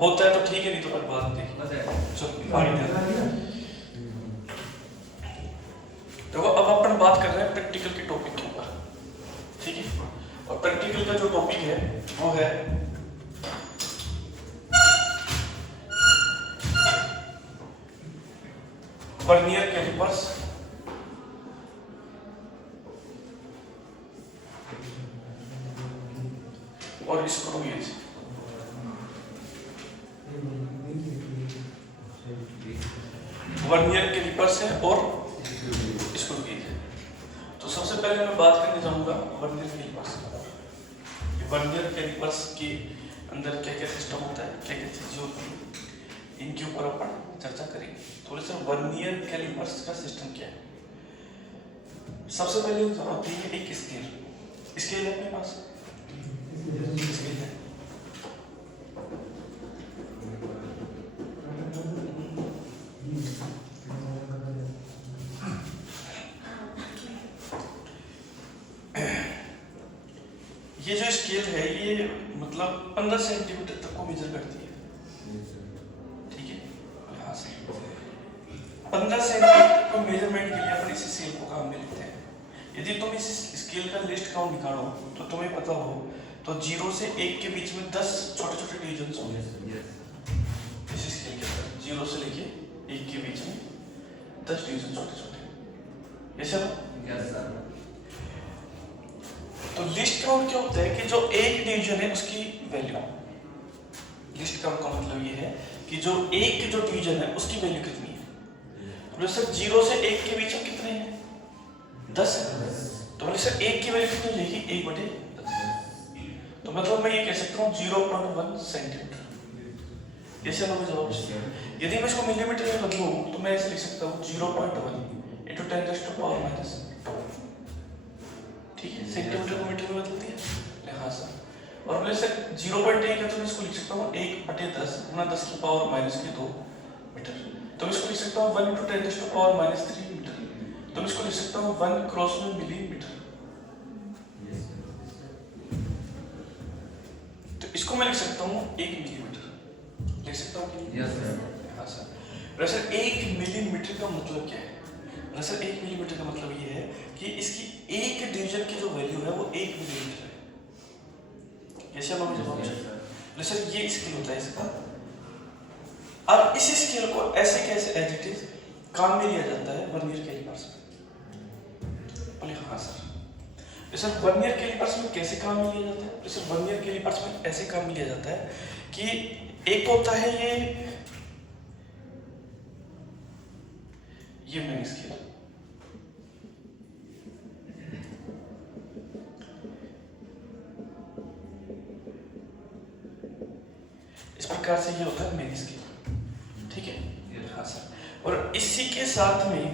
होता है तो ठीक है, नहीं तो फिर बाद में देखना। तो अब अपन बात कर रहे हैं प्रैक्टिकल के टॉपिक के ऊपर, ठीक है। और प्रैक्टिकल का जो टॉपिक है वो है वर्नियर कैलिपर्स और स्क्रू गेज। वर्नियर कैलिपर्स है और स्क्रू गेज है। तो सबसे पहले मैं बात करने जाऊंगा वर्नियर कैलिपर्स। वर्नियर कैलिपर्स के अंदर क्या क्या सिस्टम होता है, क्या क्या चीजें होती है, इनके ऊपर अपन चर्चा करेंगे। थोड़े से वर्नियर कैलिपर्स का सिस्टम क्या है। सबसे पहले होती है एक स्केल। स्केल है अपने पास, स्केल है। ये जो स्केल है ये मतलब 15 सेंटीमीटर तक को मेजर करती है, ठीक है। यहाँ से 15 सेंटीमीटर को मेजरमेंट के लिए अपन इस स्केल को काम में लेते हैं। यदि तुम इस स्केल का लिस्ट काउंट निकालो तो तुम्हें पता हो तो 0 से 1 के बीच में 10 छोटे छोटे डिवीजन होंगे इस स्केल के अंदर। 0 से लेके 1 के बीच में 10 डिवीजन छोटे छोटे, ये सब। तो लिस्ट काउंट क्या होता है कि जो एक डिवीजन है उसकी वैल्यू, लिस्ट काउंट का मतलब ये है कि जो एक जो डिवीजन है उसकी वैल्यू कितनी है। तो बोले सर 0 से 1 के बीच में कितने हैं, 10 है। तो बोले सर 1 की वैल्यू कितनी हो जाएगी, 1/10। तो मतलब मैं ये कह सकता हूँ 0.1 सेंटीमीटर। ऐसे लोग जवाब। यदि मैं इसको मिलीमीटर में बदलूं तो मैं ऐसे लिख सकता हूँ 0.1 × 10⁻², ठीक है। सेंटीमीटर को मीटर में बदल दिया, हाँ सर। और बोले सर 0.1 है तो मैं इसको लिख सकता हूँ 1/10 × 10⁻⁻2 मीटर। तो मैं इसको लिख सकता हूँ 1 × 10⁻³ मीटर। तो मैं इसको लिख सकता हूँ 1 क्रॉस में मिलीमीटर। तो इसको मैं लिख सकता हूँ 1 मिलीमीटर, लिख सकता हूँ कि हाँ सर। वैसे 1 मिलीमीटर का मतलब क्या है। सर 1 मिलीमीटर का मतलब ये है कि इसकी एक डिवीजन की जो वैल्यू है वो 1 मिलीमीटर है। कैसे हम जवाब चाहिए सर, ये स्केल होता है इसका। अब इस स्केल को ऐसे कैसे एज इट इज काम में लिया जाता है वर्नियर कैलिपर्स में। बोले हाँ सर। सर वर्नियर कैलिपर्स में कैसे काम में लिया जाता है। सर वर्नियर कैलिपर्स में ऐसे काम में लिया जाता है कि एक होता है ये मेन स्केल, इस प्रकार से ये होता है मेन स्केल, ठीक है। हाँ सर। और इसी के साथ में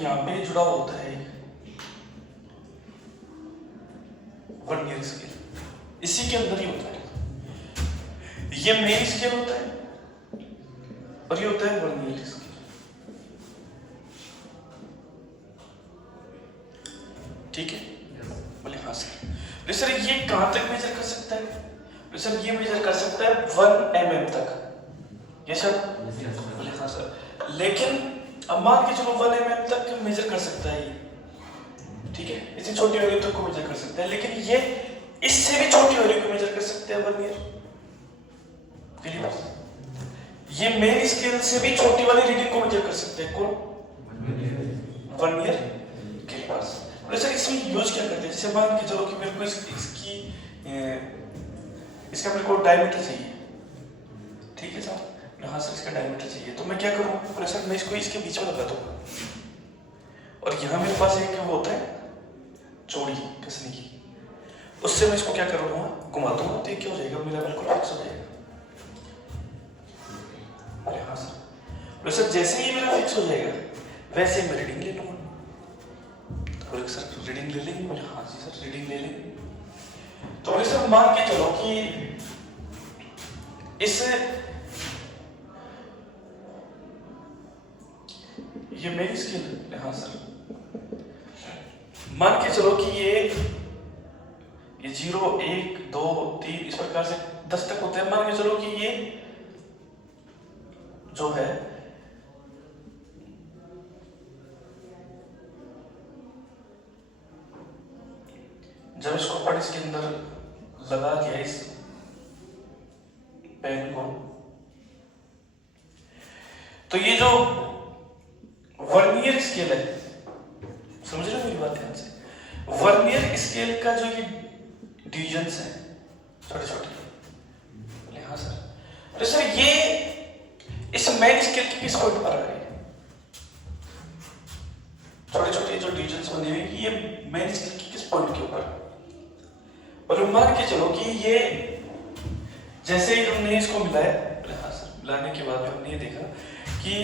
यहाँ पे जुड़ा होता है वर्नियर स्केल। इसी के अंदर ही होता है। ये मेन स्केल होता है और ये होता है वर्नियर स्केल, ठीक है। बोले हाँ सर। सर ये कहां तक मेजर कर सकता है। सर ये मेजर कर सकता है 1 mm तक, ये सर। बोले हाँ सर। लेकिन अब मान के चलो 1 mm तक मेजर कर सकता है ये, ठीक है। इससे छोटी वैल्यू तक को मेजर कर सकता है, लेकिन ये इससे भी छोटी वैल्यू को मेजर कर सकते हैं वर्नियर कैलिपर्स। ये मेन स्केल से भी छोटी वाली रीडिंग को मेजर कर सकते हैं कौन, वर्नियर कैलिपर्स। बोले सर इसमें यूज क्या करते हैं। जैसे मान के चलो कि मेरे को इसका मेरे को डायमीटर चाहिए, ठीक है सर। हाँ सर इसका डायमीटर चाहिए, तो मैं क्या करूँगा। बोले सर मैं इसको इसके बीच में लगा दूंगा और यहाँ मेरे पास एक वो होता है चौड़ी कसने की, उससे मैं इसको क्या करूँगा, घुमा दूंगा, तो ये क्या हो जाएगा, मेरा बिल्कुल फिक्स हो जाएगा। अरे हाँ सर। बोले सर जैसे ही मेरा फिक्स हो जाएगा वैसे मैं रीडिंग ले लूँगा। तो बोले सर रीडिंग ले लेंगे। बोले हाँ जी सर रीडिंग ले लेंगे। तो बोले सर मान के चलो कि इस ये मेरी स्केल है। हाँ सर, मान के चलो कि ये 0 1 2 3 इस प्रकार से 10 तक होते हैं। मान के चलो कि ये जो है जब इसको पढ़ इसके अंदर लगा दिया इस पेन को, तो ये जो वर्नियर स्केल है, समझ रहे हो मेरी बात ध्यान से, वर्नियर स्केल का जो ये डिविजन्स हैं छोटे छोटे, हाँ सर, तो सर ये इस मेन स्केल के किस पॉइंट पर आ रही है? छोटे छोटे जो डिविजन्स बने हुए ये मेन स्केल के किस पॉइंट के ऊपर? और मान के चलो कि ये जैसे ही हमने इसको मिलाया, हाँ सर, मिलाने के बाद हमने ये देखा कि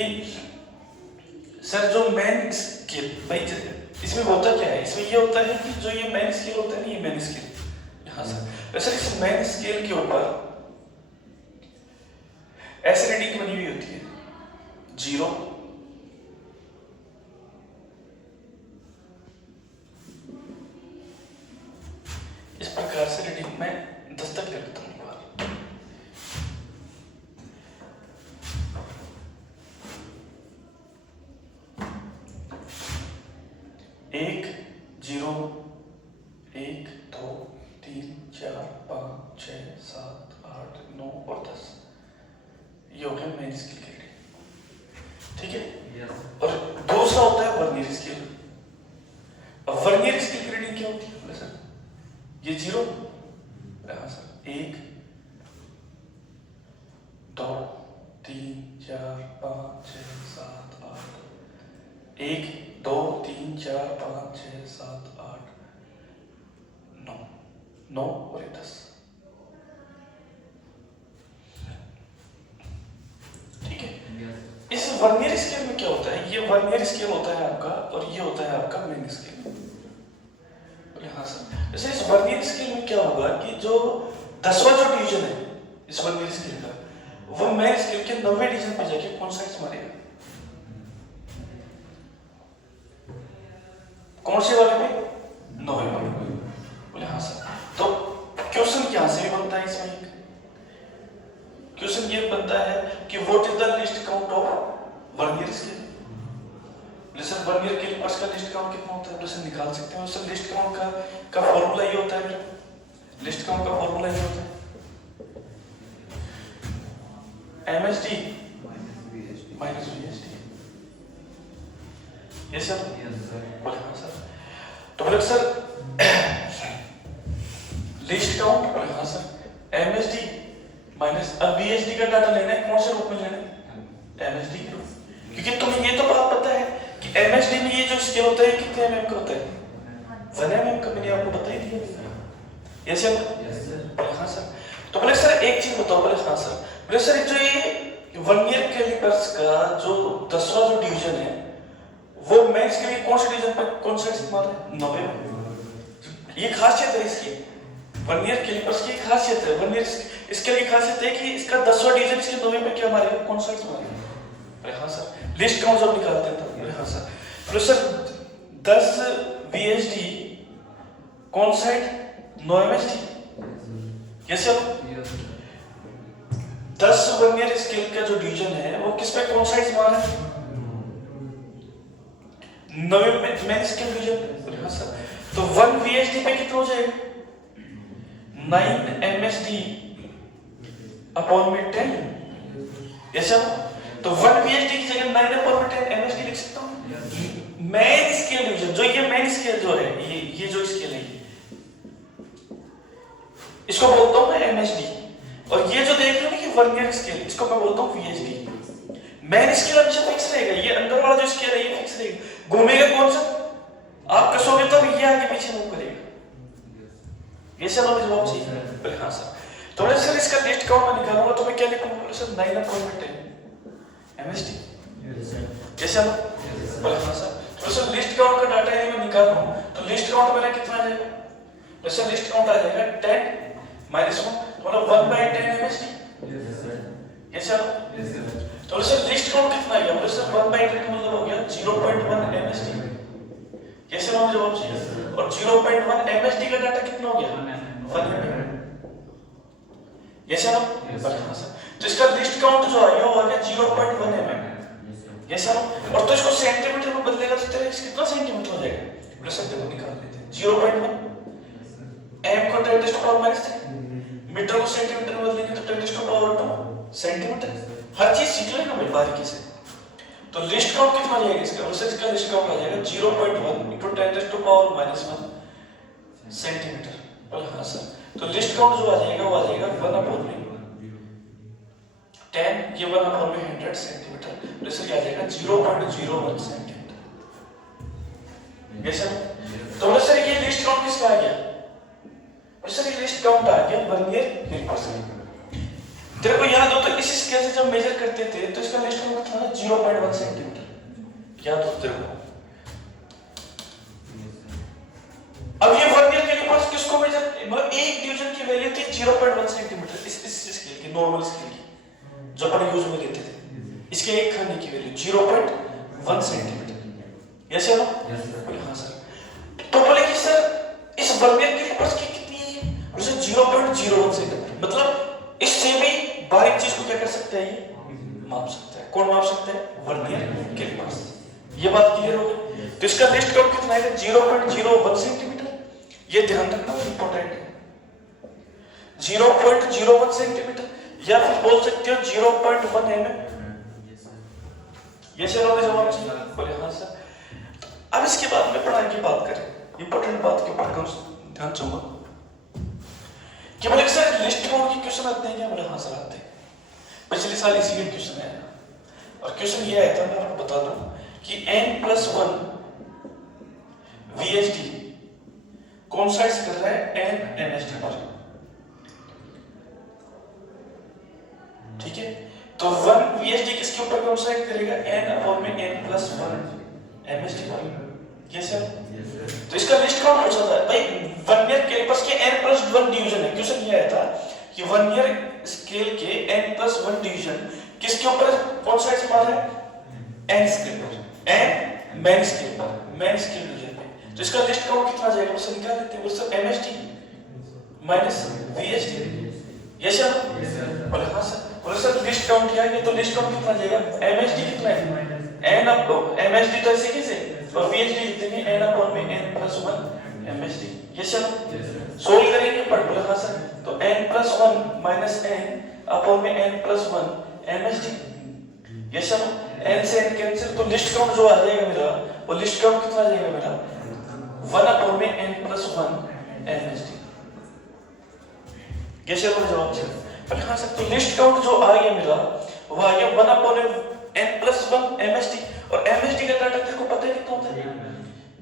सर जो मेन स्केल, भाई इसमें होता क्या है? इसमें ये होता है कि जो ये मेन स्केल होता है ना, ये मेन स्केल, हाँ सर, वैसे इस मेन स्केल के ऊपर ऐसे रीडिंग बनी हुई होती है 0 इस प्रकार से रीडिंग में 10 तक ले लेता हूँ। 1 0 1 2 3 4 5 6 7 8 9 और 10, ये हो गया मेन स्केल की रीडिंग, ठीक है। और दूसरा होता है वर्नियर स्केल। अब वर्नियर स्केल की रीडिंग क्या होती है सर? ये 0, हाँ सर, 1 2 3 4 5 6 7 8, 1 2 3 4 5 6 7 8 9 9 और 10, ठीक है। इस वर्नियर स्केल में क्या होता है? ये वर्नियर स्केल होता है आपका, और ये होता है आपका मेन स्केल। हाँ सर, जैसे इस वर्नियर स्केल में क्या होगा कि जो 10वां जो डिवीजन है इस वर्नियर स्केल का, वो मेन स्केल के 90वें डिवीजन पे जाके कौन सा मारेगा? कौन से वाले पे? 90वें वाले पे। बोले हाँ सर। तो क्वेश्चन यहाँ से भी बनता है, इसमें क्वेश्चन ये बनता है कि what is the least count of vernier scale? Sir vernier calipers का लिस्ट काउंट कितना होता है? सर निकाल सकते हैं। सर लिस्ट काउंट का फॉर्मूला ये होता है, लिस्ट काउंट का फॉर्मूला ये होता है MSD माइनस VSD। ये सर बोले हाँ सर। तो बोले सर लिस्ट काउंट, बोले हाँ सर, MSD माइनस, अब VSD का डाटा लेना है, कौन से रूप में लेना है? MSD के रूप, क्योंकि तुम्हें ये तो पता है कि MSD में ये जो स्केल होता है कितने mm का होता है? 1 mm का, मैंने आपको बता ही दिया। यस सर, हाँ सर। तो बोले सर एक चीज बताओ, बोले हाँ सर, बोले सर जो ये वर्नियर कैलिपर्स का जो 10वां जो डिवीजन है, वो मेन स्केल के कौन से डिवीजन पर कौन सा इस्तेमाल है? 90। ये खासियत है इसकी, वर्नियर कैलिपर्स की खासियत है, वर्नियर स्केल की खासियत है कि इसका 10वां डिवीजन इसके 90 पे क्या मारेगा? कौन सा मारेगा? अरे हाँ सर, लिस्ट काउंट जब निकालते हैं तब। अरे हाँ सर, तो सर 10 VSD कौन side? 9 MSD। Yes sir, 10 vernier scale का जो डिवीजन है वो किस पे कौन सा इस्तेमाल है? 9 मेन स्केल डिवीजन। हाँ सर, तो 1 VSD पे कितना हो जाएगा? 9 MSD अपॉन में 10। यस सर, तो 1 VSD की जगह 9 अपॉन में 10 MSD लिख सकता हूँ। मेन स्केल डिवीजन, जो ये मेन स्केल जो है, ये जो स्केल है, इसको बोलता हूँ मैं MSD, और ये जो देख रहे हो कि वर्नियर स्केल, इसको मैं बोलता हूँ VSD। मेन स्केल हमेशा फिक्स रहेगा, ये अंदर वाला जो स्केल है ये फिक्स रहेगा। घूमेगा कौन सा? आप कसोगे तो ये आगे पीछे मूव करेगा। ये सब हमें जवाब चाहिए। हाँ सर, तो सर इसका लिस्ट काउंट मैं निकालूंगा तो मैं क्या लिखूंगा? सर 9 अपॉन में 10 MSD। कैसे हम? बोले हाँ सर, तो सर लिस्ट काउंट का डाटा है मैं निकाल रहा हूँ, तो लिस्ट काउंट मेरा कितना आ जाएगा? तो सर लिस्ट काउंट आ जाएगा 10 माइनस 1, मतलब 1/10 MSD। यस सर, तो सर लिस्ट काउंट कितना आ गया? बोले सर 1/10 मतलब हो गया जाएगा 0.1 MSD। कैसे होगा जवाब चाहिए? और 0.1 MSD का डाटा कितना हो गया? 1 MB। यस या नो? तो इसका लिस्ट काउंट जो आ गया वो आ गया 0.1 mm। यस या नो? और तो इसको सेंटीमीटर में बदलेगा तो तेरा कितना सेंटीमीटर हो जाएगा? प्रश्न देखो निकाल लेते हैं। 0.1 m को 10 टू पावर -3, मीटर को सेंटीमीटर में बदलेंगे तो 10 टू पावर 2 सेंटीमीटर। हर चीज सीख लेना भाई बारीकी से। तो लिस्ट काउंट कितना आ जाएगा इसका? इसका लिस्ट काउंट आ जाएगा 0.1 × 10 टू पावर -1 सेंटीमीटर। बोले हाँ सर। तो लिस्ट काउंट जो आ जाएगा वो आ जाएगा 1/10, ये 1/100 सेंटीमीटर। तो इससे क्या आ जाएगा 0.01 सेंटीमीटर। सर तो बोले सर ये लिस्ट काउंट किसका आ गया? और सर ये लिस्ट काउंट आ गया वर्नियर कैलिपर। तेरे को याद हो तो इस स्केल से जब मेजर करते थे तो इसका लिस्ट काउंट था 0.1 सेंटीमीटर। याद हो तेरे को? अब ये वर्नियर कैलिपर्स किसको मेजर, मतलब एक डिवीजन की वैल्यू थी 0.1 सेंटीमीटर इस स्केल की, नॉर्मल स्केल की जो अपन यूज में लेते थे। इसके एक खाने की वैल्यू 0.1 सेंटीमीटर। यस या नो? हाँ सर। तो बोले कि सर इस वर्नियर कैलिपर्स की कितनी है? उसे 0.01 सेंटीमीटर। मतलब इससे भी बारीक चीज को क्या कर सकते हैं? ये माप सकते हैं। कौन माप सकते हैं? Vernier calipers. ये बात क्लियर हो गई? तो इसका लिस्ट काउंट कितना है? 0.01 सेंटीमीटर। ये ध्यान रखना इंपॉर्टेंट है। 0.01 सेंटीमीटर या फिर बोल सकते हो 0.1 mm। ये सर जवाब चाहिए? बोले हाँ सर। अब इसके बाद में पढ़ाई की बात करें, इंपॉर्टेंट बात के ऊपर ध्यान चाहूंगा कि बोले सर लिस्ट काउंट की क्वेश्चन आते हैं क्या? बोले हाँ सर आते हैं। पिछले साल इसी क्वेश्चन है और क्वेश्चन ये आया था, मैं आपको बता दूं कि n+1 VHD कौन सा कर रहा है? n MSD पर। ठीक है, तो 1 VHD किसके ऊपर कौन सा करेगा? n/n+1 MSD पर। Yes sir. तो इसका लिस्ट काउंट पूछा था भाई। वर्नियर कैलिपर्स के n+1 डिवीजन है। क्वेश्चन ये आया था कि वर्नियर स्केल के n+1 डिवीजन किसके ऊपर कौन सा मार है? n स्केल पर, n मेन स्केल पर, मेन स्केल डिवीजन पे। तो इसका लिस्ट काउंट कितना आ जाएगा? वो निकाल लेते हैं। वो सब MSD - VHD। Yes sir? बोले हाँ सर। बोले सर लिस्ट काउंट किया है तो लिस्ट काउंट कितना आ जाएगा? MSD कितना है? MSD तो ऐसे कैसे और VHD लिखते हैं n/n+1 MSD। Yes sir? Solve करेंगे पर बोले हाँ सर। तो n+1 - n/n+1 MSD। Yes sir? n से n कैंसिल, तो लिस्ट काउंट जो आ जाएगा मेरा, वो लिस्ट काउंट कितना आ जाएगा मेरा? 1/n+1 MSD। कैसे होगा जवाब चाहिए? पर हाँ सर। तो लिस्ट काउंट जो आ गया मेरा वो आ गया 1/n+1 MSD। और MSD का डाटा तेरे को पता है कितना होता है?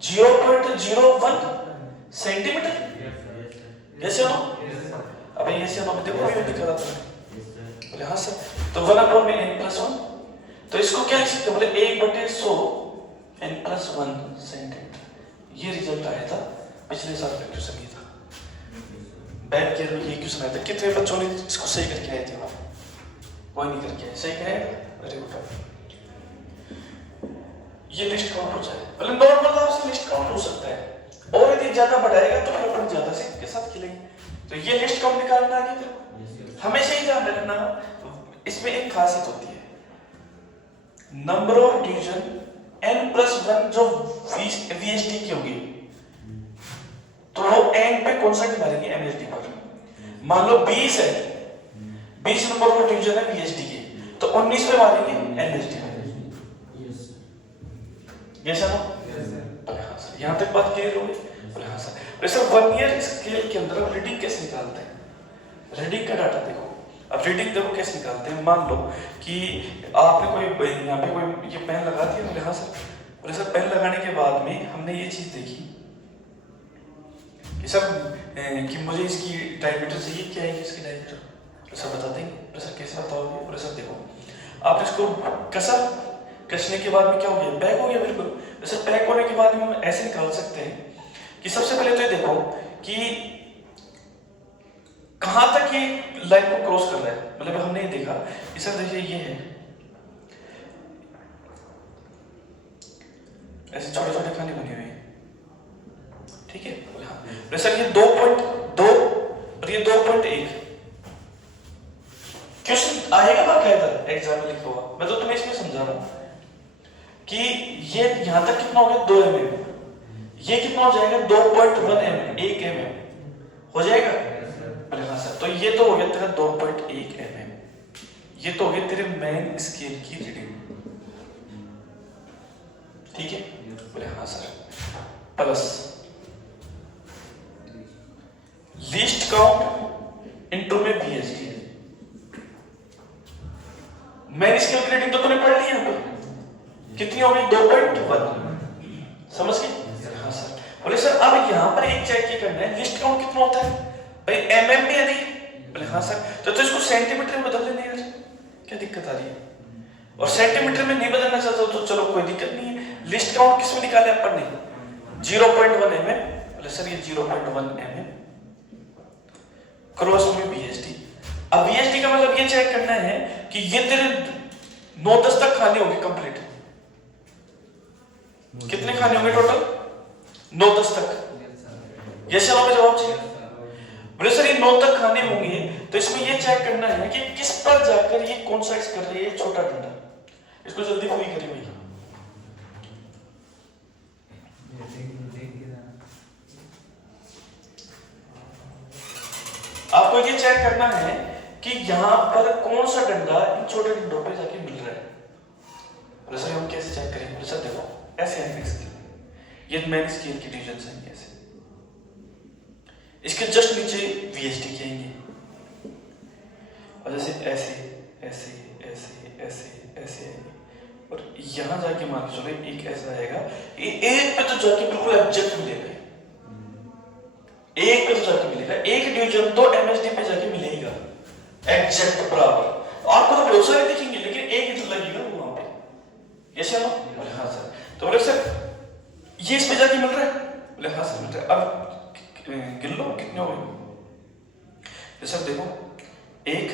0.01 सेंटीमीटर। यस या नो? अबे यस या नो देखो ये दिखा रहा था। बोले हाँ सर। तो 1/n+1, तो इसको क्या लिख सकते हैं? बोले 1/100 n+1 सेंटीमीटर। ये रिजल्ट आया था पिछले साल का क्वेश्चन ये था। बैक ईयर में ये क्वेश्चन आया था। कितने बच्चों ने इसको सही करके आए थे? वहां कोई नहीं करके आए। सही कराया? Very good. ये लिस्ट काउंट हो जाए। मतलब नॉर्मल आपसे लिस्ट काउंट हो सकता है और यदि ज्यादा बढ़ाएगा तो फिर अपन ज्यादा से के साथ खेलेंगे। तो ये लिस्ट काउंट निकालना है तेरे को। हमेशा ही ध्यान रखना इसमें एक खासियत होती है, नंबर ऑफ डिवीजन n+1 जो VHD की होगी तो वो n पे कौन सा मारेंगे? MSD पर। मान लो 20 है, 20 नंबर ऑफ डिवीजन है VHD की, तो 19 पे मारेंगे MSD पर। Yes sir? हाँ सर। यहाँ तक बात क्लियर हो गई? हाँ सर। सर वर्नियर स्केल के अंदर हम रीडिंग कैसे निकालते हैं? रीडिंग का डाटा देखो। अब रीडिंग देखो कैसे निकालते हैं। मान लो कि आपने कोई यहाँ पे कोई ये पेन लगा दिया। बोले हाँ सर। बोले सर पेन लगाने के बाद में हमने ये चीज देखी कि सर कि मुझे इसकी डायमीटर चाहिए। क्या है इसकी डायमीटर? तो सर बता देंगे। तो सर कैसे बताओगे? बोले सर देखो आप इसको कसा, कसने के बाद में क्या हो गया? पैक हो गया बिल्कुल। तो सर पैक होने के बाद में हम ऐसे निकाल सकते हैं कि सबसे पहले तो ये देखो कि कहां तक ये लाइन को क्रॉस कर रहा है। मतलब हमने ये देखा कि सर देखिए ये है, ऐसे छोटे छोटे खाने बने हुए हैं, ठीक है। हाँ सर ये 2.2 और ये 2.1 क्वेश्चन आएगा ना क्या इधर एग्जाम में लिखा हुआ, मैं तो तुम्हें इसमें समझा रहा हूं कि ये यहां तक कितना हो गया 2 mm, ये कितना हो जाएगा 2.1 mm, 1 mm हो जाएगा। बोले हाँ सर, तो ये तो हो गया तेरा 2.1 mm, ये तो हो गया तेरे मेन स्केल की रीडिंग, ठीक है। बोले हाँ sir, plus least count into में VSD, मेन स्केल की रीडिंग तो तूने पढ़ ली है, कितनी हो गई 2.1, समझ गए। हाँ सर। बोले सर अब यहाँ पर एक चेक ही करना है, लिस्ट काउंट कितना होता है भाई, mm में है नहीं। बोले हाँ सर, तो इसको सेंटीमीटर में बदल लेने यार, क्या दिक्कत आ रही है। और सेंटीमीटर में नहीं बदलना चाहते तो चलो कोई दिक्कत नहीं है। लिस्ट काउंट किस में निकाले अपन ने, 0.1 mm। बोले सर ये 0.1 mm क्रॉस में VSD। अब VSD का मतलब ये चेक करना है कि ये तेरे 9-10 तक खाने होंगे कंप्लीट, कितने खाने होंगे टोटल 9-10 तक, ये चलो में जवाब चाहिए। बोले सर ये 9 तक खाने होंगे, तो इसमें ये चेक करना है कि किस पर जाकर ये कौन सा कर रही है छोटा डंडा, इसको जल्दी पूरी करिए भाई। आपको ये चेक करना है कि यहां पर कौन सा डंडा इन छोटे डंडों पे जाके मिल रहा है। बोले सर हम कैसे चेक करेंगे। बोले सर देखो ऐसे है स्केल, ये मेन स्केल की डिवीजन है ऐसे, इसके जस्ट नीचे VSD के आएंगे, और जैसे ऐसे ऐसे ऐसे ऐसे ऐसे आएंगे, और यहां जाके मान के चलो एक ऐसा आएगा, ये एक पे तो जाके बिल्कुल एग्जैक्ट मिलेगा, एक पे तो जाके मिलेगा, एक डिवीजन तो MSD पे जाके मिलेगा एग्जैक्ट बराबर। आपको तो बहुत सारे दिखेंगे लेकिन एक ही तो लगेगा वो वहां पे, ये चलो। बोले हाँ सर, तो बोले सर ये इस पे जाके मिल रहा है। बोले हाँ सर मिल रहा है। अब गिन लो कितने हो गए। सर देखो एक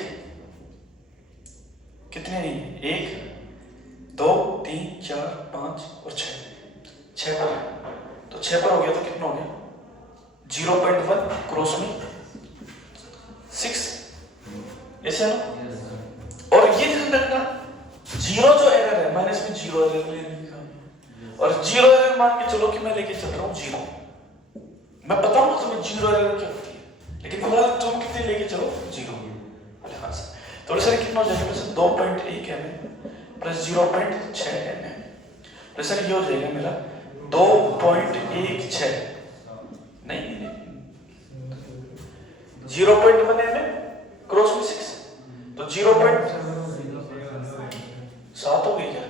कितने हैं, 1 2 3 4 5 और 6 पर है, तो 6 पर हो गया तो कितना हो गया 0.1 क्रॉस में 6, ऐसे है ना। और ये ध्यान रखना जीरो जो एरर है माइनस में 0 एरर ले लिखा, और 0 एरर मान के चलो कि मैं लेके चल रहा हूँ 0, मैं बताऊंगा तुम्हें 0 एरर क्या होती है, लेकिन फिलहाल तुम कितने लेके चलो 0। अरे हाँ सर, तो सर कितना हो जाएगा सर 2.1 mm प्लस 0.6 mm, तो सर ये हो जाएगा मेरा 2.16 नहीं 0.1 mm क्रॉस में 6, तो 0.7 हो गई क्या।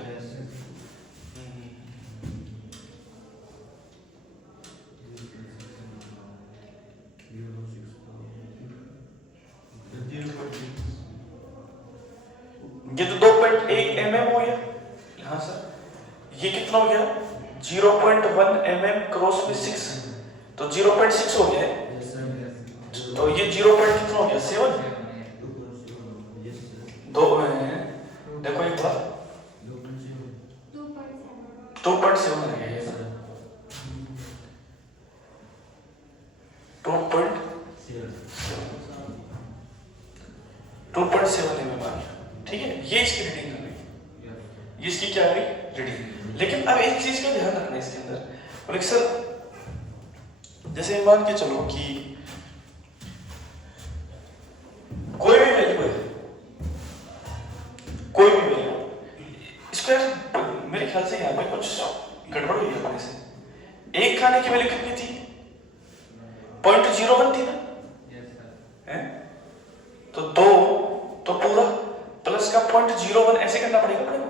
ये तो 2.1 mm हो गया। हाँ सर, ये कितना हो गया 0.1 mm क्रॉस में 6, तो 0.6 हो गया है, तो ये 0. कितना हो गया 7, दो देखो एक बार 2.7 आ गया ये 2.7 mm आ गया, ठीक है। ये इसकी रीडिंग कर रही, ये इसकी क्या आ गई रीडिंग। लेकिन अब एक चीज का ध्यान रखना इसके अंदर, और सर जैसे मान के चलो कि कोई भी वैल्यू है, कोई भी वैल्यू, इसको मेरे ख्याल से यहाँ पे कुछ गड़बड़ हुई है अपने से। एक खाने की वैल्यू कितनी थी 0.01 थी ना, हैं तो 2 तो पूरा प्लस का 0.01 ऐसे करना पड़ेगा अपने को।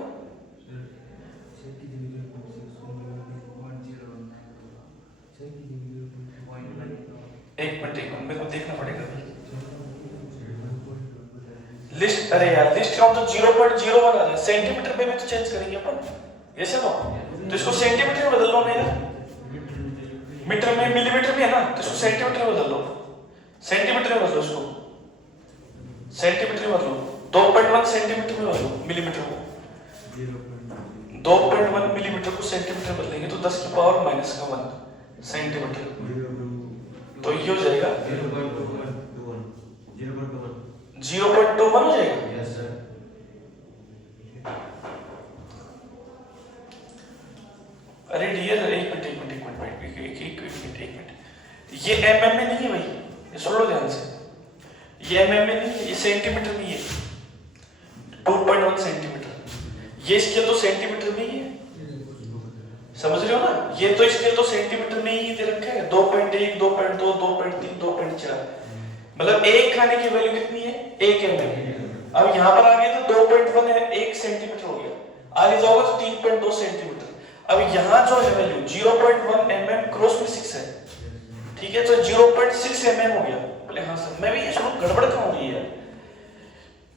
एक मिनट मेरे को देखना पड़ेगा लिस्ट। अरे यार लिस्ट काउंट तो 0.01 आ रहा है, सेंटीमीटर में भी तो चेंज करेंगे अपन, ये समझो, तो इसको सेंटीमीटर में बदल लो ना यार, मीटर में मिलीमीटर में है ना, तो इसको सेंटीमीटर में बदल लो, सेंटीमीटर में बदलो इसको, सेंटीमीटर में बदलो 2.1 सेंटीमीटर में बदलो मिलीमीटर को, 2.1 मिलीमीटर को सेंटीमीटर बदलेंगे तो 10 की पावर माइनस का 1 सेंटीमीटर, तो ये हो जाएगा 0.21 हो जाएगा। अरे डियर, एक मिनट, ये mm में नहीं है भाई, ये सुन लो ध्यान से, ये mm में नहीं है, ये सेंटीमीटर में है, 2.1 सेंटीमीटर। ये स्केल तो सेंटीमीटर में ही है, समझ रहे हो ना? ये तो स्केल तो सेंटीमीटर में ही दे रखा है, 2.1, 2.2, 2.3, 2.4, मतलब एक खाने की वैल्यू कितनी है? 1 mm। अब यहाँ पर आ गए तो 2.1 है, 1 सेंटीमीटर हो गया, आगे जाओगे तो 3.2 सेंटीमीटर। अब यहाँ जो है वैल्यू 0.1 mm क्रॉस में 6 है, ठीक है, तो 0.6 mm हो गया। बोले हाँ सर, मैं भी ये सुनो गड़बड़ कहाँ हो रही है,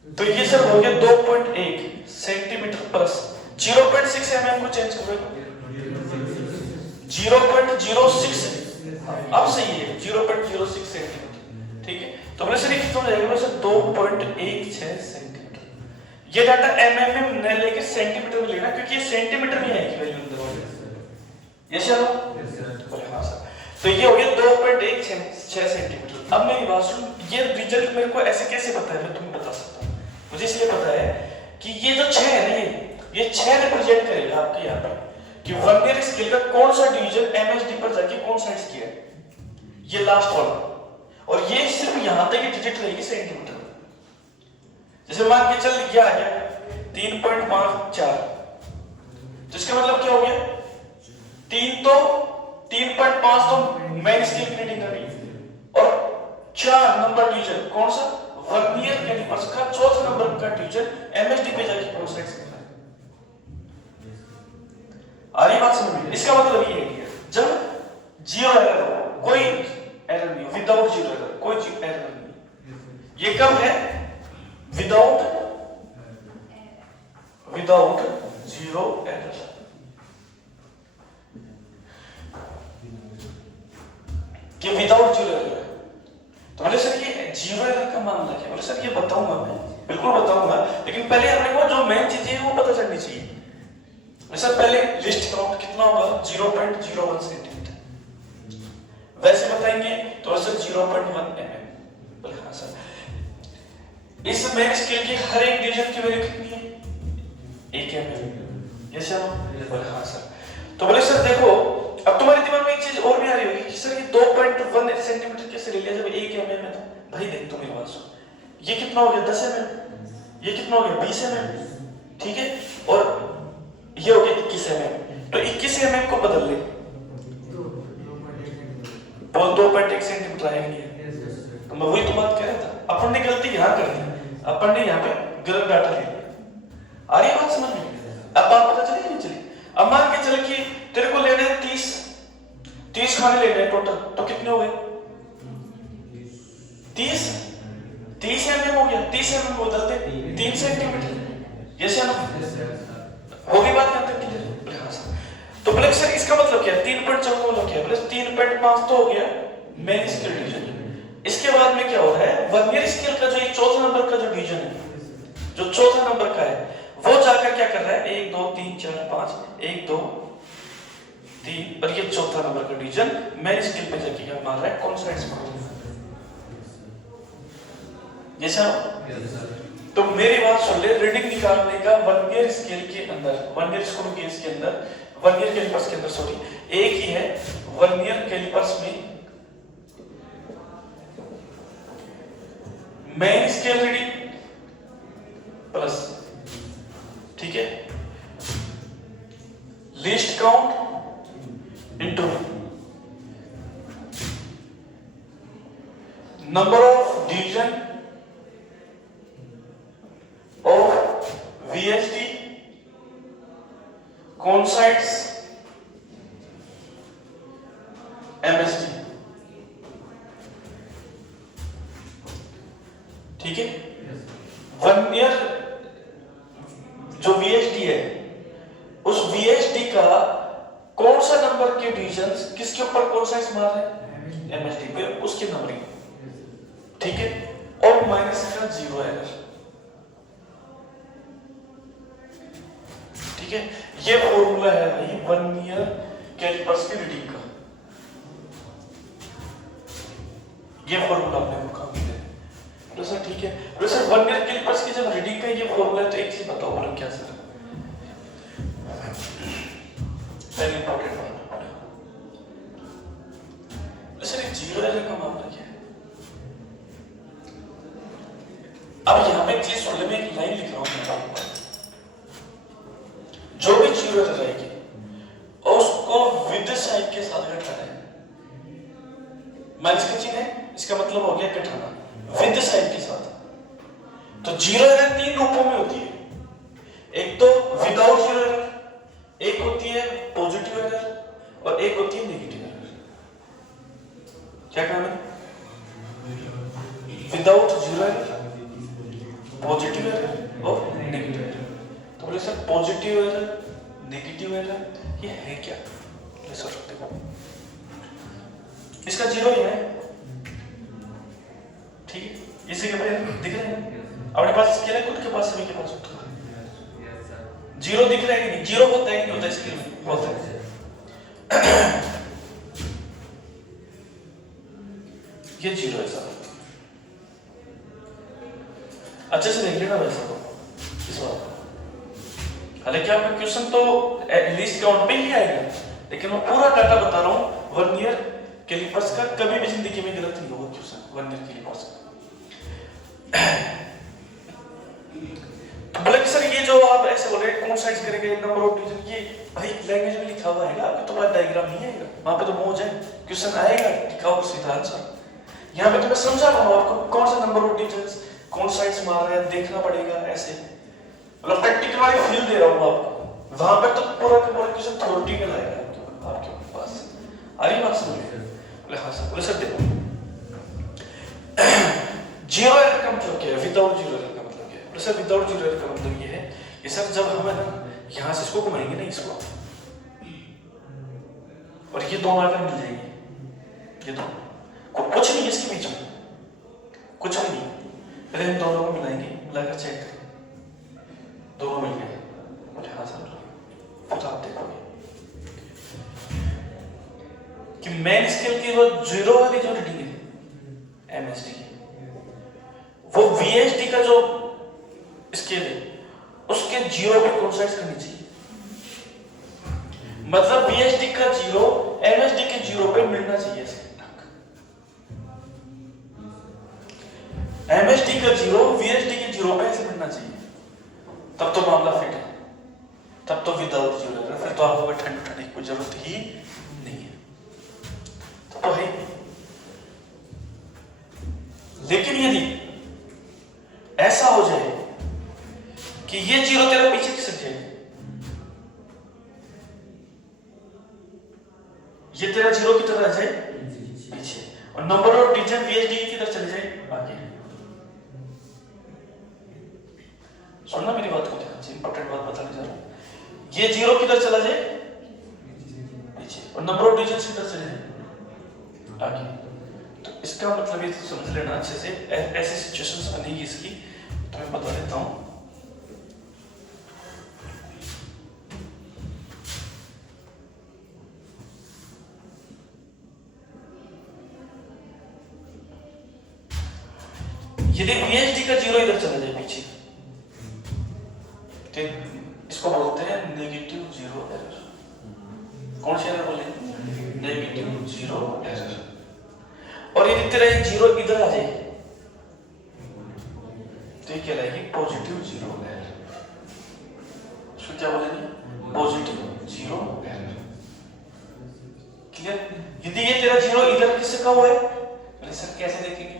तो ये सर हो गया 2.1 सेंटीमीटर प्लस 0.6 mm को चेंज करोगे 0.06, अब सही है 0.06 सेंटीमीटर, ठीक है। तो बोले सर ये कितना हो जाएगा? Sir 2.16 centimetre. ये डाटा mm में न लेके सेंटीमीटर में लेना, क्योंकि ये सेंटीमीटर में आएगी वैल्यू अंदर वाली। Yes sir? बोले हाँ सर। तो ये हो गया 2.16 सेंटीमीटर। अब मेरी बात सुन, ये रिजल्ट मेरे को ऐसे कैसे पता है? मैं तुम्हें बता सकता हूँ, मुझे इसलिए पता है कि ये जो 6 है ना, ये 6 रिप्रेजेंट करेगा आपके यहाँ पे कि वर्नियर स्केल का कौन सा डिवीजन एमएसडी पर जाके कौन सा किया है, ये लास्ट वाला। और ये सिर्फ यहां तक डिजिट रहेगी सेंटीमीटर। जैसे मान के चल क्या आ गया 3.54, तो इसका मतलब क्या हो गया? 3.5 तो मेन स्केल की रीडिंग आ गई, और 4 नंबर डिवीजन कौन सा? वर्नियर कैलिपर्स का चौथा नंबर का डिवीजन एमएसडी पे जाके कौन सा करना है। आ रही बात समझ में? इसका मतलब ये है जब जीरो एरर हो, कोई एरर नहीं, विदाउट जीरो एरर, कोई एरर नहीं। ये कब है? Without zero error. कि विदाउट जीरो एरर। तो बोले सर ये जीरो एरर का मामला क्या? बोले सर ये बताऊंगा मैं, बिल्कुल बताऊंगा, लेकिन पहले अपने को जो मेन चीज है वो पता चलनी चाहिए। सर पहले लिस्ट काउंट कितना होगा? 0.01 सेंटीमीटर। वैसे बताएंगे तो सर 0.1 mm। बोले हाँ सर। इस मेन स्केल की हर एक डिवीजन की वैल्यू कितनी है? 1 mm। Yes sir? बोले हाँ सर। तो बोले सर देखो, अब तुम्हारे दिमाग में एक चीज और भी आ रही होगी कि सर ये 2.1 सेंटीमीटर कैसे ले लिया जब 1 mm है? तो भाई देख तुम मेरी बात सुन, ये कितना हो गया? 10 mm, ये कितना हो गया? 20 mm, ठीक है, और ये हो गया 21 mm। तो 21 mm को बदल ले, बोल 2.1 सेंटीमीटर आएंगे। तो मैं वही तो बात कह रहा था, अपन ने गलती यहाँ कर दी, अपन ने यहाँ पे गलत डाटा ले लिया। आ रही बात समझ में? अब बात पता चली नहीं चली? अब मान के चले कि तेरे को लेने हैं 30 खाने लेने हैं टोटल, तो कितने हो गए? 30 mm हो गया। 30 mm को बदलते 3 सेंटीमीटर। यस या नो? होगी बात यहां तक क्लियर? तो बोले सर इसका मतलब क्या है? 3.4 का मतलब क्या है? बोले 3.5 तो हो गया मेन स्केल डिवीजन। इसके बाद में क्या हो रहा है? वर्नियर स्केल का जो एक चौथा नंबर का जो डिवीजन है, जो चौथा नंबर का है, वो जाकर क्या कर रहा है? 1 2 3 4 5, 1 2 3, और ये चौथा नंबर का डिवीजन मेन स्केल पे जाके क्या मार रहा है? कौन सा एक्सपोर्ट? जैसा तो मेरी बात सुन ले, रीडिंग निकालने का वर्नियर स्केल के अंदर, वर्नियर स्क्रू गेज के अंदर, वर्नियर कैलिपर्स के अंदर सॉरी, एक ही है। वर्नियर कैलिपर्स में मेन स्केल रीडिंग प्लस, ठीक है, least count into number of division of VSD coincides MSD, ठीक है। वर्नियर जो VSD है, उस VSD का कौन सा नंबर के डिवीजन किसके ऊपर कोसाइंस मार रहे हैं? MSD पे, उसकी नंबरिंग, ठीक है, और माइनस का जीरो एरर। ठीक है, ये फॉर्मूला है भाई वर्नियर कैलिपर्स की रीडिंग का, ये फॉर्मूला आपने मुखा दिया तो सर ठीक है। तो सर वर्नियर कैलिपर्स की जब रीडिंग का ये फॉर्मूला है तो एक चीज बताओ बोलो क्या सर, वेरी इंपॉर्टेंट बात सर, एक जीरो एरर का मामला क्या है। अब यहां पे चीज सुन ले, मैं एक लाइन लिख रहा हूं, जो भी जीरो एरर आएगी उसको विद साइन के साथ घटाना है। माइनस का चिन्ह है, इसका मतलब हो गया घटाना विद साइन के साथ। तो जीरो एरर तीन रूपों में होती है, एक तो विदाउट जीरो एरर, एक होती है पॉजिटिव एरर और एक होती है नेगेटिव एरर। क्या काम है, without zero error, positive error और नेगेटिव एरर। तो बोले sir positive error negative error ये है क्या, ले सोच सकते हो, इसका जीरो ही है, ठीक है, इसी के बारे में दिख रहे हैं अपने पास, स्केल है खुद के पास, सभी के पास होता है, जीरो दिख रहा है कि नहीं, जीरो होता है कि नहीं होता है स्केल में, होता है, ये जीरो है सर, अच्छे से देख लेना वैसा तो इस बात। हालांकि आपका क्वेश्चन तो लीस्ट काउंट पे ही आएगा, लेकिन मैं पूरा डाटा बता रहा हूं वर्नियर कैलिपर्स का, कभी भी जिंदगी में गलत नहीं होगा क्वेश्चन वर्नियर कैलिपर्स का। बोले सर ये जो आप ऐसे बोल रहे हैं कौन साइज करेंगे नंबर ऑफ डिवीजन, ये भाई लैंग्वेज में लिखा हुआ है, आपके तो बात डायग्राम नहीं आएगा, वहां पे तो मौज है, क्वेश्चन आएगा लिखा हुआ सीधा आंसर। यहाँ पे तो मैं समझा रहा हूँ आपको कौन सा नंबर ऑफ डिजिट्स कौन साइज मार रहा है देखना पड़ेगा, ऐसे मतलब प्रैक्टिकल वाली फील दे रहा हूँ आपको। वहां पे तो पूरा का पूरा क्वेश्चन थ्योरेटिकल आएगा आपके पास, आ रही बात समझ में? बोले हाँ सर। बोले सर देखो जीरो एरर का मतलब क्या है, विदाउट जीरो एरर का मतलब क्या है? बोले सर विदाउट जीरो एरर का मतलब ये है कि सर जब हम है ना यहाँ से इसको घुमाएंगे ना इसको, और ये दोनों अगर मिल जाएंगे, ये दोनों कुछ नहीं है इसके बीच में, कुछ भी नहीं, पहले हम दोनों को मिलाएंगे, मिलाकर चेक करेंगे दोनों मिल गए, बोले हाँ सर। फिर आप देखोगे कि मेन स्केल की वो जीरो वाली जो रीडिंग है एमएसडी की, वो वीएसडी का जो स्केल है उसके जीरो पे कोइंसाइड करनी चाहिए, मतलब वीएसडी का जीरो एमएसडी के जीरो पे मिलना चाहिए, एमएसडी का जीरो वीएसडी के जीरो पे ऐसे मिलना चाहिए, तब तो मामला फिट है, तब तो विदाउट जीरो एरर, फिर तो आपको ठंड उठाने की कोई जरूरत ही नहीं है, तो है। लेकिन यदि ऐसा हो जाए कि ये जीरो तेरा पीछे खिसक जाए, ये तेरा जीरो की तरह जाए पीछे, और नंबर ऑफ डिजिट वीएसडी की तरफ चले जाए आगे। सुनना मेरी बात को ध्यान से, इंपॉर्टेंट बात बताने जा रहा हूं। ये जीरो किधर चला जाए पीछे, और नंबर ऑफ डिजिट्स किधर चले जाए आगे। तो इसका मतलब ये तो समझ लेना अच्छे से, ऐसी सिचुएशंस बनेगी इसकी, तो मैं बता देता हूं। यदि वीएसडी का जीरो इधर चला जाए पीछे, तो इसको बोलते हैं नेगेटिव जीरो एरर। कौन सी एरर बोले? Negative zero error. और यदि तेरा ये जीरो इधर आ जाए तो ये कहलाएगी पॉजिटिव जीरो एरर। इसको क्या बोलेंगे? Positive zero error. क्लियर? यदि ये तेरा जीरो इधर किससे का हुआ है, तो सर कैसे देखेंगे?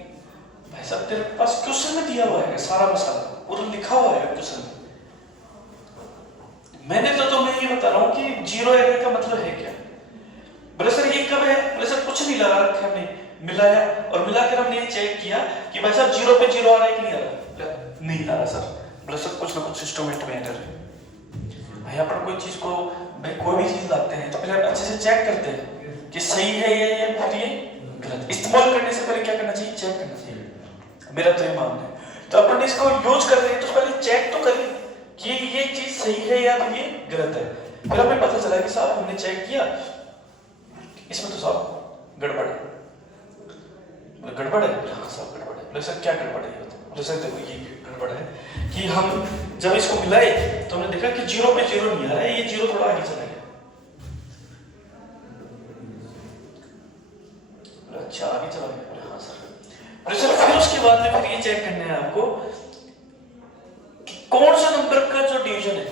भाई साहब तेरे पास क्वेश्चन में दिया हुआ है सारा मसाला, पूरा लिखा हुआ है क्वेश्चन में। मैंने तो तुम्हें ये बता रहा हूं कि जीरो एरर का मतलब है क्या। बोले सर ये कब है? बोले सर कुछ नहीं लगा रखा हमने, मिलाया और मिलाकर हमने ये चेक किया कि भाई साहब जीरो पे जीरो आ रहा है कि नहीं आ रहा? नहीं आ रहा सर। बोले सर कुछ ना कुछ इंस्ट्रूमेंट में एरर है। भाई अपन कोई चीज को कोई भी चीज लाते हैं तो पहले अच्छे से चेक करते हैं कि सही है ये फिर ये गलत। इस्तेमाल करने से पहले क्या करना चाहिए? चेक करना चाहिए। मेरा तो ये मानना है। तो अपन इसको यूज कर रहे हैं तो पहले चेक तो करें कि ये चीज सही है या तो ये गलत है। फिर हमें पता चला कि साहब हमने चेक किया इसमें तो साहब गड़बड़ है। गड़बड़ है? हाँ साहब गड़बड़ है। बोले सर क्या गड़बड़ है? बोले सर देखो ये गड़बड़ है कि हम जब इसको मिलाए तो हमने देखा कि 0 पे 0 नहीं आ रहा है, ये 0 थोड़ा आगे चला गया। अच्छा आगे चला गया? बोले हाँ सर। बोले सर फिर उसके बाद में फिर ये चेक करना है आपको कि कौन सा नंबर का जो डिवीजन है,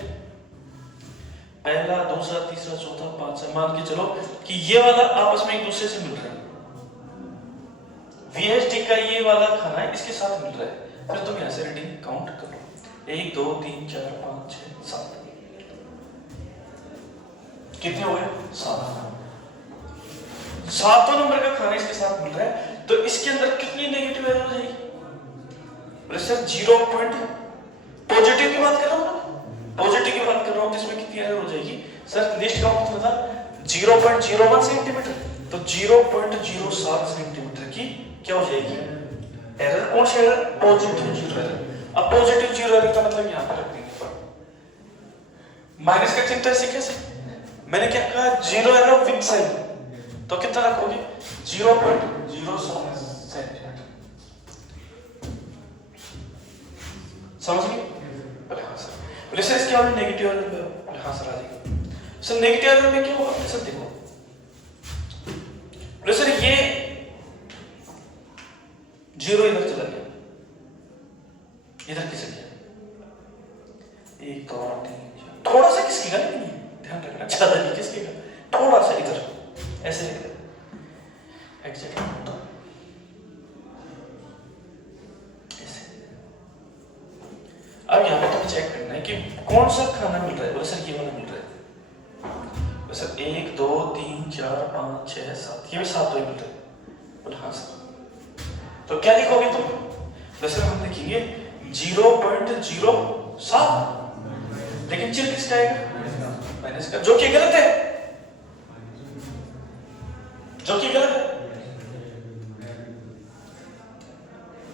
पहला, दूसरा, तीसरा, चौथा, पांचवा, मान के चलो कि ये वाला आपस में एक दूसरे से मिल रहा है, VHD का ये वाला खाना इसके साथ मिल रहा है। फिर तुम यहां से रीडिंग काउंट करो, 1 2 3 4 5 6 7, कितने हो गए? 7। 7 नंबर का खाना इसके साथ मिल रहा है, तो इसके अंदर कितनी नेगेटिव वैल्यू हो जाएगी? सर 0 पॉइंट पॉजिटिव की बात कर रहा हूं ना, पॉजिटिव की बात कर रहा हूं, इसमें कितनी एरर हो जाएगी? सर लिस्ट काउंट कितना था? 0.01 सेंटीमीटर, तो 0.07 सेंटीमीटर की क्या हो जाएगी एरर? कौन सी एरर? Positive zero error. अब पॉजिटिव जीरो एरर का मतलब यहां पे रख देंगे। माइनस का चिन्ह ऐसे कैसे? मैंने क्या कहा? जीरो एरर विद साइन, तो कितना रखोगे? 0.07 सेंटीमीटर। समझ गए? बोले हाँ सर। बोले सर इसके बाद नेगेटिव एरर में? बोले हाँ सर आ जाएगा। सर नेगेटिव एरर में क्या होगा? सर देखो, बोले सर ये 0 इधर चला गया, इधर किसे गया? 1 2 3 थोड़ा सा किसकेगा, नहीं ध्यान रखना, ज्यादा नहीं किसकेगा, थोड़ा सा इधर ऐसे लिख दे एग्जैक्ट ऐसे। अब यहां पे तुम्हें चेक करना है कि कौन सा खाना मिल रहा है। बोले सर ये वाला मिल रहा है। बोले सर 1 2 3 4 5 6 7, ये भी 7 मिल रहा है। बोले हाँ सर। तो क्या लिखोगे तुम? वैसे हम लिखेंगे 0.07, लेकिन चिन्ह किसका आएगा? माइनस का, जो कि गलत है, जो कि गलत है।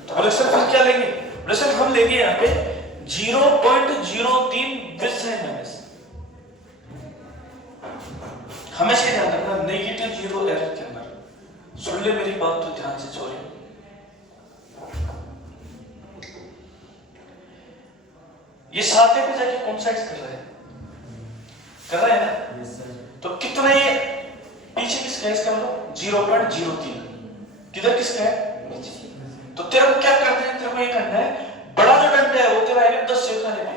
तो बोले सर फिर क्या लेंगे? बोले सर हम लेंगे यहां पे 0.03 विद साइन माइनस। हमेशा ध्यान रखना नेगेटिव जीरो एरर के अंदर, सुन ले मेरी बात तो ध्यान से छोड़िए। ये 7 पे जाके कौन सा एक्स कर रहा है? कर रहा है ना? yes, तो कितना ये पीछे किसका है? इसका मतलब 0.03, किधर किसका है? नीचे। तो तेरे को क्या करना है? तेरे को ये करना है, बड़ा जो डंडा है वो तेरा आएगा 10 से खाने पे।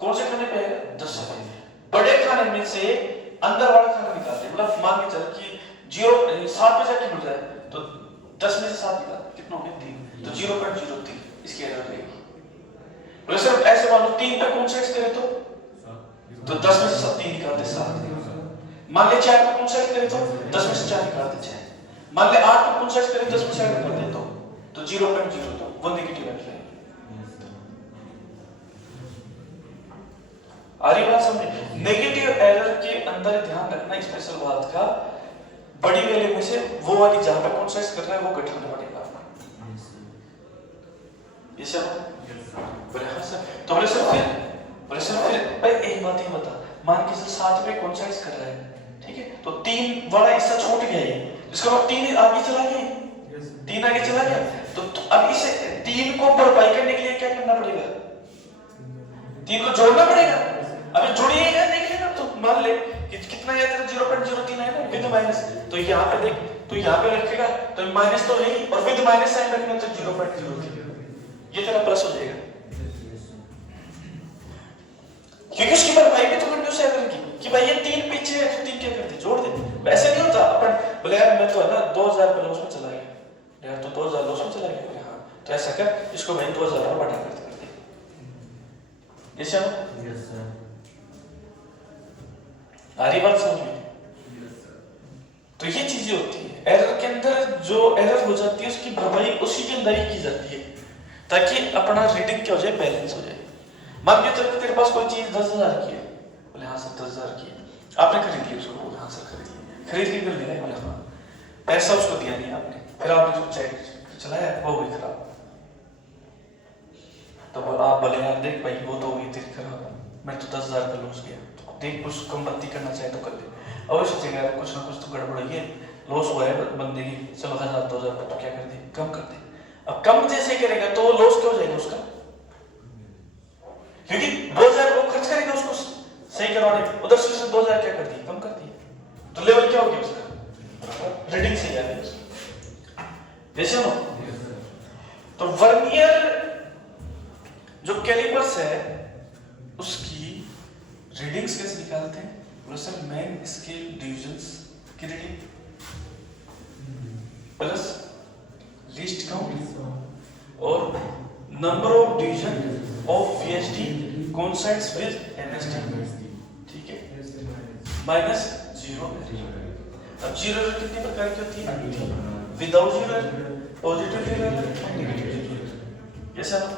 कौन से खाने पे आएगा? 10 से। बड़े खाने में से अंदर वाला खाना निकाल दे। मतलब मान के चल कि 7 पे जाके मिल रहा है, तो 10 में से 7 निकाल, कितना हो गया? 3, तो 0.03 इसकी एरर रहेगी। बोले सर ऐसे मान लो 3 पे कौन सा एक्स करे तो 10 में से 7 3 निकालते 7। मान ले 4 पे कौन सा एक्स करे तो 10 में से 4 निकालते 6। मान ले 8 पे कौन सा एक्स करे 10 में से 8 निकालते तो 0.02, वो नेगेटिव एरर है। आ रही बात समझ? नेगेटिव एरर के अंदर ध्यान रखना स्पेशल बात का, बड़ी वैल्यू में से वो वाली जहां पे कौन सा एक्स कर रहा है वो घटाना पड़ेगा। ये सब बोले हाँ सर। तो बोले सर फिर भाई एक बात ही बता, मान के चल 7 पे कौन सा एक्स कर रहा है, ठीक है, तो 3 वाला हिस्सा छूट गया है, इसका मतलब 3 आगे चला गया, 3 आगे चला गया, तो अब इसे 3 को भरपाई करने के लिए क्या करना पड़ेगा? 3 को जोड़ना पड़ेगा। अभी जोड़िएगा देख लेना, तो मान ले कि कितना है तेरा 0.03 है ना विद माइनस, तो यहाँ पे देख, तो यहाँ पे रखेगा तो माइनस तो है ही, और विद माइनस साइन रखना तो 0.03, ये तेरा प्लस हो जाएगा, क्योंकि उसकी भरपाई भी तो करनी उस एरर की कि भाई ये 3 पीछे है तो 3 क्या करते जोड़ दे। वैसे नहीं होता अपन बोले यार मैं तो है ना 2000 पे लॉस में चला गया यार, तो 2000 लॉस में चला गया, बोले हाँ तो ऐसा कर इसको भाई 2000 और बढ़ा कर दे, जैसे यस सर। आ रही बात समझ में? तो ये चीजें होती है एरर के अंदर, जो एरर हो जाती है उसकी भरपाई उसी के अंदर ही की जाती है ताकि अपना रीडिंग क्या हो जाए, बैलेंस हो जाए। मान के चल तेरे पास कोई चीज 10,000 की है, बोले हाँ सर 10,000 की है, आपने खरीद ली उसको, बोले हाँ सर खरीद ली कर लेना, बोले हाँ, पैसा उसको दिया नहीं आपने, फिर आपने उसको चेक चलाया वो भी खराब, तो आप बोले यार देख भाई वो तो हुई तेरी खराब, मैं तो 10,000 का लॉस गया, तो देख कुछ कम बत्ती करना चाहे तो कर ले। अवश्य सोचेगा यार कुछ ना कुछ तो गड़बड़ हुई है, लॉस हुआ है बंदे की, चलो 1,000 2,000 तो क्या कर दे, कम कर दे। अब कम जैसे करेगा तो लॉस क्या हो जाएगा उसका, क्योंकि 2,000 वो खर्च करेगा उसको सही करवाने, उधर से 2,000 क्या कर दिए, कम कर दिए, तो लेवल क्या हो गया उसका, रीडिंग सही आ गई। जैसे नो तो वर्नियर जो कैलिपर्स है उसकी रीडिंग्स कैसे निकालते हैं, सर मेन स्केल डिविजन्स की रीडिंग प्लस लीस्ट काउंट और number of division of VSD coincides with MSD, ठीक है, माइनस 0। अब 0 कितने प्रकार की होती है, विदाउट 0, पॉजिटिव 0, नेगेटिव 0, ऐसा ना।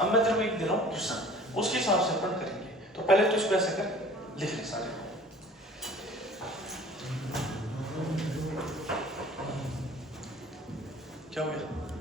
अब मैं तेरे को एक दे रहा हूँ क्वेश्चन, उसके हिसाब से अपन करेंगे। तो पहले तो इसको ऐसा कर लिख ले सारे, क्या हो गया